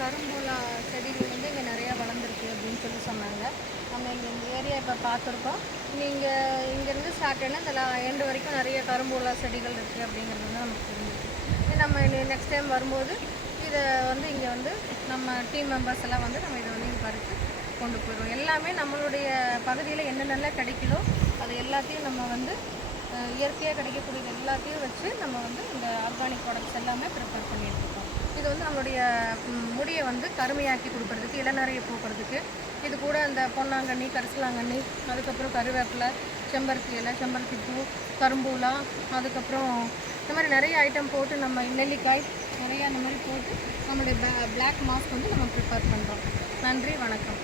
கரும்பூலா செடிகள் வந்து இங்கே நிறையா வளர்ந்துருக்கு அப்படின்னு சொல்லி சொன்னாங்க. நம்ம இங்கே இந்த ஏரியா இப்போ பார்த்துருக்கோம். நீங்கள் இங்கேருந்து ஸ்டார்ட் ஆனால் இந்த எண்டு வரைக்கும் நிறைய கரும்பூலா செடிகள் இருக்குது அப்படிங்கிறது வந்து நமக்கு தெரிஞ்சிருக்கு. நம்ம நெக்ஸ்ட் டைம் வரும்போது இதை வந்து இங்கே வந்து நம்ம டீம் மெம்பர்ஸ் எல்லாம் வந்து நம்ம இதை வந்து இங்கே பறித்து கொண்டு போயிடுவோம். எல்லாமே நம்மளுடைய பகுதியில் என்னென்னலாம் கிடைக்குதோ அது எல்லாத்தையும் நம்ம வந்து இயற்கையாக கிடைக்கக்கூடியது எல்லாத்தையும் வச்சு நம்ம வந்து இந்த ஆர்கானிக் ப்ராடக்ட்ஸ் எல்லாமே ப்ரிப்பேர் பண்ணிகிட்ருக்கோம். இது வந்து நம்மளுடைய முடியை வந்து கருமையாக்கி கொடுக்குறதுக்கு, இளநறையை போக்குறதுக்கு, இது கூட அந்த பொன்னாங்கண்ணி, கரிசலாங்கண்ணி, அதுக்கப்புறம் கருவேப்பிலை, செம்பருத்தி இலை, செம்பருத்தி பூ, கரும்பூலா, அதுக்கப்புறம் இந்த மாதிரி நிறைய ஐட்டம் போட்டு நம்ம நெல்லிக்காய் நிறையா அந்த மாதிரி போட்டு நம்மளுடைய பிளாக் மாஸ்க் வந்து நம்ம ப்ரிப்பேர் பண்ணுறோம். நன்றி, வணக்கம்.